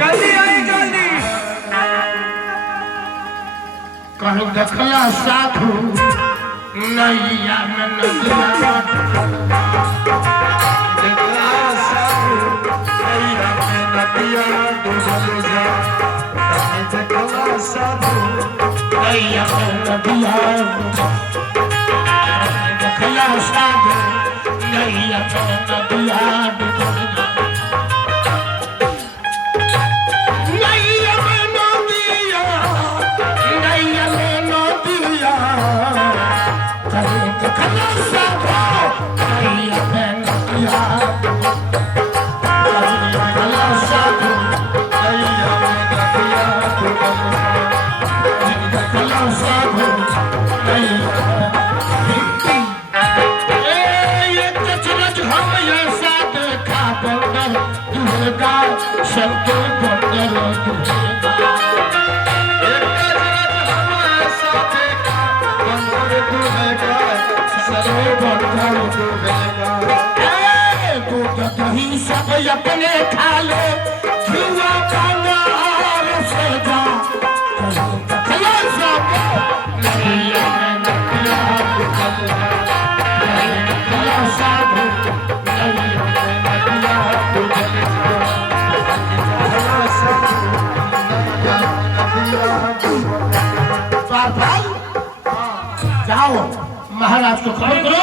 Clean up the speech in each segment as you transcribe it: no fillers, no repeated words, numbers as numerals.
जल्दी आई जल्दी। कहूँ देखला साधु नैया में नदिया देखला साधु नैया में नदिया डूबल जा देखला साधु नैया में नदिया देखला साधु नैया में नदिया डूबल जा सब अपने खा लो जुआ खाना से जा जाओ महाराज को खबर करो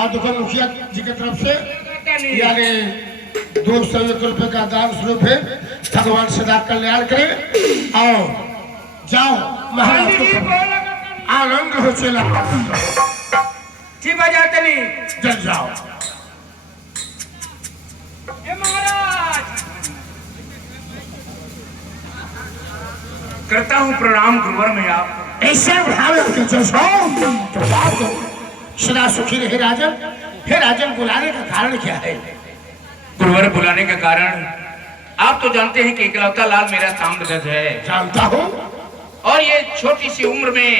और दुकान मुखिया जी की तरफ से यानी 201 रुपए का दान स्वरूप है भगवान सदा कल्याण करें और जाओ महाराज को आनंद हो चला ठीक हो जाते नहीं जल जाओ। महाराज करता हूँ प्रणाम गुरुवर में आप ऐसे भाव के जैसा तो बात दो सदा सुखी रहे राजन। हे राजन बुलाने का कारण क्या है? गुरुवर बुलाने का कारण आप तो जानते हैं कि इकलौता लाल मेरा ताम्रध्वज है। जानता हूँ। और ये छोटी सी उम्र में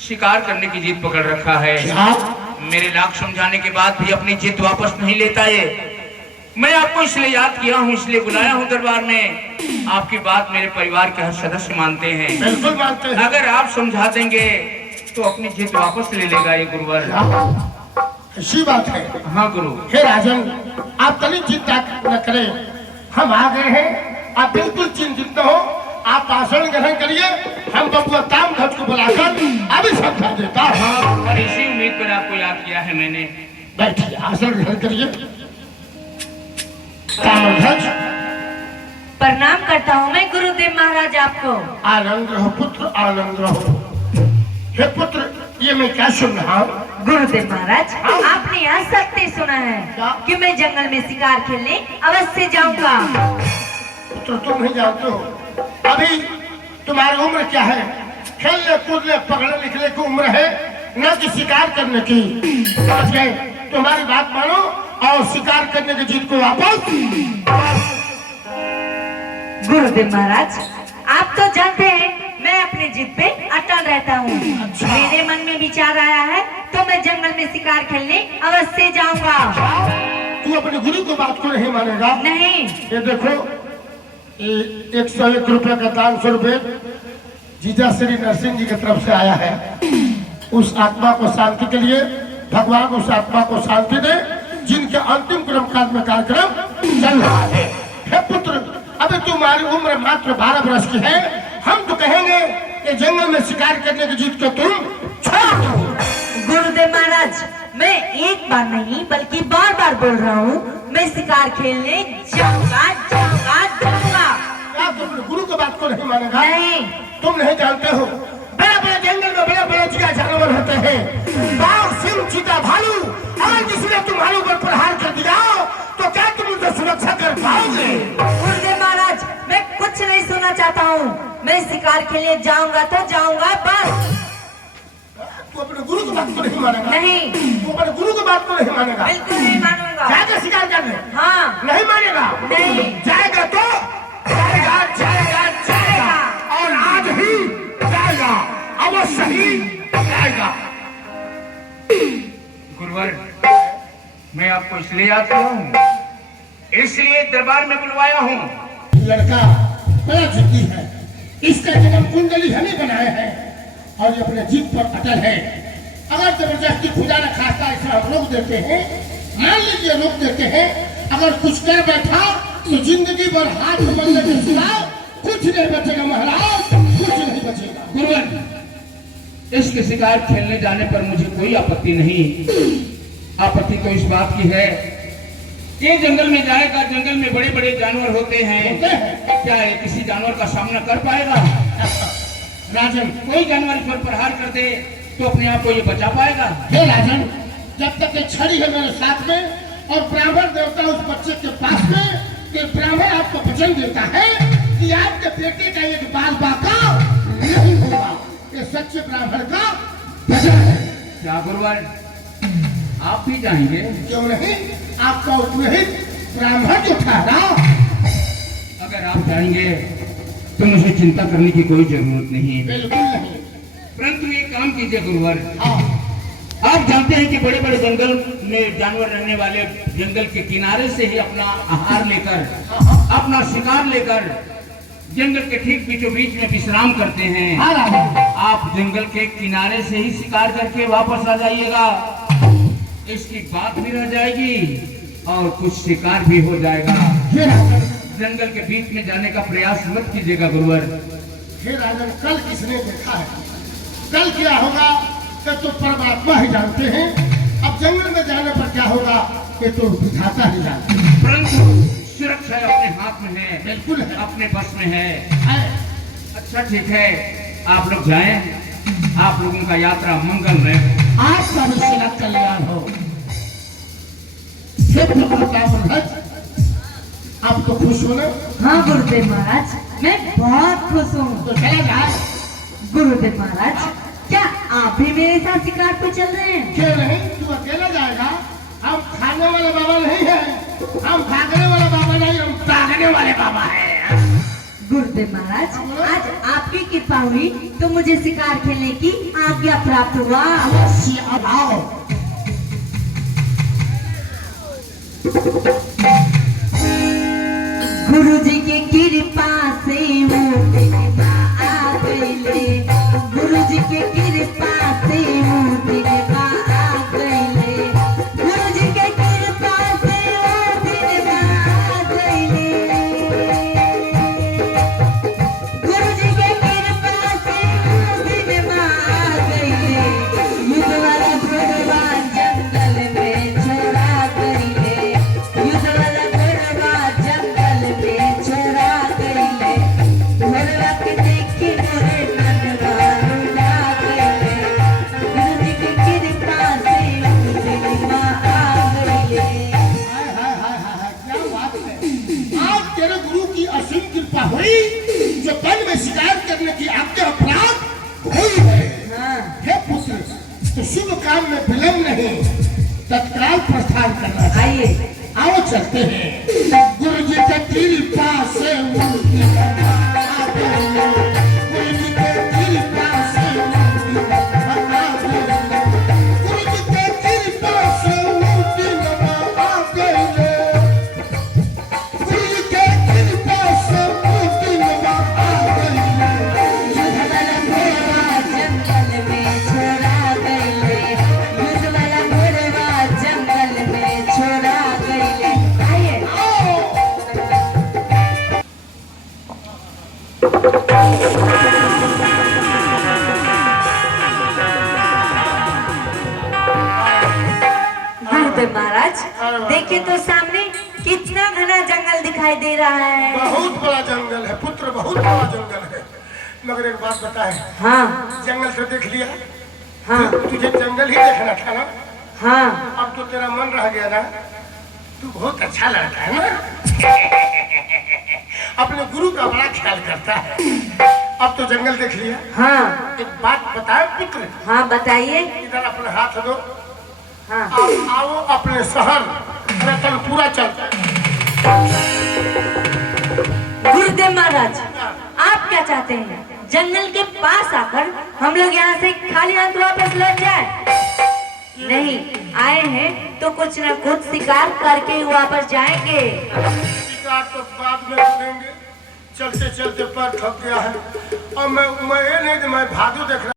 शिकार करने की जिद पकड़ रखा है। क्या? मेरे लाख समझाने के बाद भी अपनी जिद वापस नहीं लेता है। मैं आपको इसलिए याद किया हूँ, इसलिए बुलाया हूँ दरबार में। आपकी बात मेरे परिवार के हर सदस्य मानते हैं। बिल्कुल मानते हैं। अगर आप समझा देंगे तो अपनी जिद वापस ले लेगा ये गुरुवर। ऐसी बात है। हाँ गुरु। हे राजन आप तनी चिंता न करें, हम आ गए हैं। आप बिल्कुल चिंतित न हो, आप आसन ग्रहण करिए। हम बबुआ ताम्रध्वज को बुलाकर अभी समझा देता हूँ। और इसी उम्मीद पर आपको याद किया है मैंने। बैठिए आसन ग्रहण करिए। ताम्रध्वज प्रणाम करता हूँ मैं गुरुदेव महाराज आपको। आनंद रहो पुत्र, आनंद रहो। हे पुत्र ये मैं क्या सुन रहा हूँ? गुरुदेव महाराज आपने यह सत्य सुना है कि मैं जंगल में शिकार खेलने अवश्य जाऊंगा। पुत्र तुम नहीं जानते हो अभी तुम्हारी उम्र क्या है? खेलने कूदने पकड़ने निकले की उम्र है, न कि शिकार करने की। समझ गए? तुम्हारी बात मानो और शिकार करने की जिद को वापस। गुरुदेव महाराज आप तो जानते हैं मैं अपनी जिद पे अटल रहता हूँ। अच्छा। मेरे मन में विचार आया है तो मैं जंगल में शिकार खेलने अवश्य जाऊंगा। तू अपने गुरु को बात को नहीं मानेगा? नहीं। ये देखो 101 रुपए का दान स्वरूप जीजा श्री नरसिंह जी की तरफ से आया है। उस आत्मा को शांति के लिए भगवान उस आत्मा को शांति दे जिनके अंतिम क्रम में कार्यक्रम चल रहा है। हे पुत्र अभी तुम्हारी उम्र मात्र 12 वर्ष की है। हम तो कहेंगे कि जंगल में शिकार करने की जिद को तुम छोड़ दो। गुरुदेव महाराज मैं एक बार नहीं बल्कि बार बार बोल रहा हूँ मैं शिकार खेलने जाऊंगा जाऊंगा जाऊंगा। क्या तुम गुरु की बात को नहीं मानेगा? नहीं। तुम नहीं जानते हो बड़े बड़े जंगल में बड़े बड़े चिड़िया जानवर होते हैं, बाघ सिंह चीता भालू। अगर किसी तुम्हारे ऊपर प्रहार कर दिया तो क्या तुम उनसे सुरक्षा कर पाओगे? गुरुदेव महाराज मैं कुछ नहीं सुनना चाहता हूँ। मैं शिकार खेलने जाऊंगा तो जाऊंगा बस। तू अपने गुरु की बात को नहीं मानेगा? नहीं। तू अपने गुरु की बात को नहीं मानेगा? बिल्कुल नहीं मानूंगा। जाएगा शिकार करने? हाँ। नहीं मानेगा? नहीं। जाएगा तो जाएगा जाएगा जाएगा और आज ही जाएगा, अवश्य ही जाएगा। गुरुवर मैं आपको इसलिए याद किया हूँ, इसलिए दरबार में बुलवाया हूँ। लड़का बड़ा जिद्दी है, इसका जन्म कुंडली हम ही बनाए हैं और ये अपने जिद पर अटल है। अगर जबरदस्ती खुदा न खास्ता ऐसा हम रोक देते हैं, मान लीजिए रोक देते हैं, अगर कुछ कर बैठा तो जिंदगी भर हाथ बंदे के सिवा कुछ नहीं बचेगा महाराज, कुछ नहीं बचेगा। गुरुवर, इसके शिकार खेलने जाने पर मुझे कोई आपत्ति नहीं। आपत्ति तो इस बात की है कि जंगल में जाएगा, जंगल में बड़े बड़े जानवर होते हैं, क्या है किसी जानवर का सामना कर पाएगा? राजन, कोई जानवर इस पर प्रहार कर दे तो अपने आप को ये बचा पाएगा? हे राजन, जब तक ये छड़ी है मेरे साथ में और ब्राह्मण देवता उस बच्चे के पास में, कि ब्राह्मण आपको वचन देता है कि आपके बेटे का एक बाल बाका नहीं होगा, ये सच्चे ब्राह्मण का वचन है। क्या गुरुवर, आप भी जाएंगे? क्यों नहीं, आपका उपविहित ब्राह्मण जो ठहरा। अगर आप जाएंगे तो मुझे चिंता करने की कोई जरूरत नहीं। बिल्कुल नहीं। परंतु ये काम कीजिए गुरुवर, हाँ, आप जानते हैं कि बड़े बड़े जंगल में जानवर रहने वाले जंगल के किनारे से ही अपना आहार लेकर, अपना शिकार लेकर जंगल के ठीक बीचों बीच में विश्राम करते हैं। हाँ राजन, आप जंगल के किनारे से ही शिकार करके वापस आ जाइएगा, इसकी बात भी रह जाएगी और कुछ शिकार भी हो जाएगा। हे राजन, जंगल के बीच में जाने का प्रयास मत कीजिएगा गुरुवर। हे राजन, कल किसने देखा है, कल क्या होगा ये तो परमात्मा ही जानते हैं। अब जंगल में जाने पर क्या होगा ये तो विधाता ही जानते हैं। परंतु सुरक्षा अपने हाथ में है, बिल्कुल है, अपने बस में है। अच्छा ठीक है, आप लोग जाएं, आप लोगों का यात्रा मंगलमय हो। आपका भी सेना कल्याण हो। हे प्रताप, आप तो खुश हो ना? हाँ गुरुदेव महाराज, मैं बहुत खुश हूँ। तो चला जाए। गुरुदेव महाराज, क्या आप भी मेरे साथ शिकार पे चल रहे हैं? क्यों नहीं, तू अकेला जाएगा। हम खाने वाले बाबा नहीं है, हम भागने वाला बाबा नहीं, हम भागने वाले बाबा है। गुरुदेव महाराज, आज आपकी कृपा हुई तो मुझे शिकार खेलने की आज्ञा प्राप्त हुआ। अवश्य अब आओ। गुरु जी की कृपा से वो आ गईले, गुरु जी की कृपा से वो आ गईले, गुरु जी की कृपा से वो आ गईले, गुरु जी की कृपा से वो आ गईले, युद्ध वाला घोड़वा जंगल में छोड़ा गईले, युद्ध वाला घोड़वा जंगल में छोड़ा गईले, घोड़वा के देखी मोरे मनवा रुला गईले, गुरु जी की कृपा से मुझे आ गईले। हाय हाय हाय हाय, क्या बात है। आज तेरे गुरु की असीम कृपा हुई, जो वन में शिकार करने की आज्ञा प्राप्त हुई है। हाँ, हे पुत्र, तो शुभ काम में विलंब नहीं, तत्काल प्रस्थान करना चाहिए। आइए। आओ चलते हैं। गुरु जी के कृपा से मुक्ति आ गई, गुरु जी के कृपा से मुक्ति आ गई, गुरु जी के कृपा से मुक्ति आ गई, गुरु जी के कृपा से मुक्ति आ गई। युद्ध वाला घोड़वा जंगल में छोड़ा गईले, युद्ध वाला घोड़वा जंगल में छोड़ा गईले। आइए। गुरुदेव महाराज, देखिए तो सामने कितना घना जंगल दिखाई दे रहा है। बहुत बड़ा जंगल है पुत्र, बहुत बड़ा जंगल है। मगर एक बात बताए, हाँ जंगल तो देख लिया, हाँ तुझे जंगल ही देखना था ना। हाँ, अब तो तेरा मन रह गया ना, तू बहुत अच्छा लड़का है ना। अपने गुरु का बड़ा ख्याल करता है। अब तो जंगल देख लिया, हाँ एक बात बताए पुत्र। हाँ बताइए। इधर अपने हाथ दो। हाँ आओ अपने शहर रतनपुरा चलते हैं। गुरुदेव महाराज, आप क्या चाहते हैं? जंगल के पास आकर हम लोग यहाँ से खाली हाथ वापस लौट जाए? नहीं, आए हैं तो कुछ न कुछ शिकार करके ही वापस जाएंगे। शिकार तो बाद में करेंगे, चलते चलते पैर थक गया है। और मैं ये नहीं कि मैं भादू देख रहा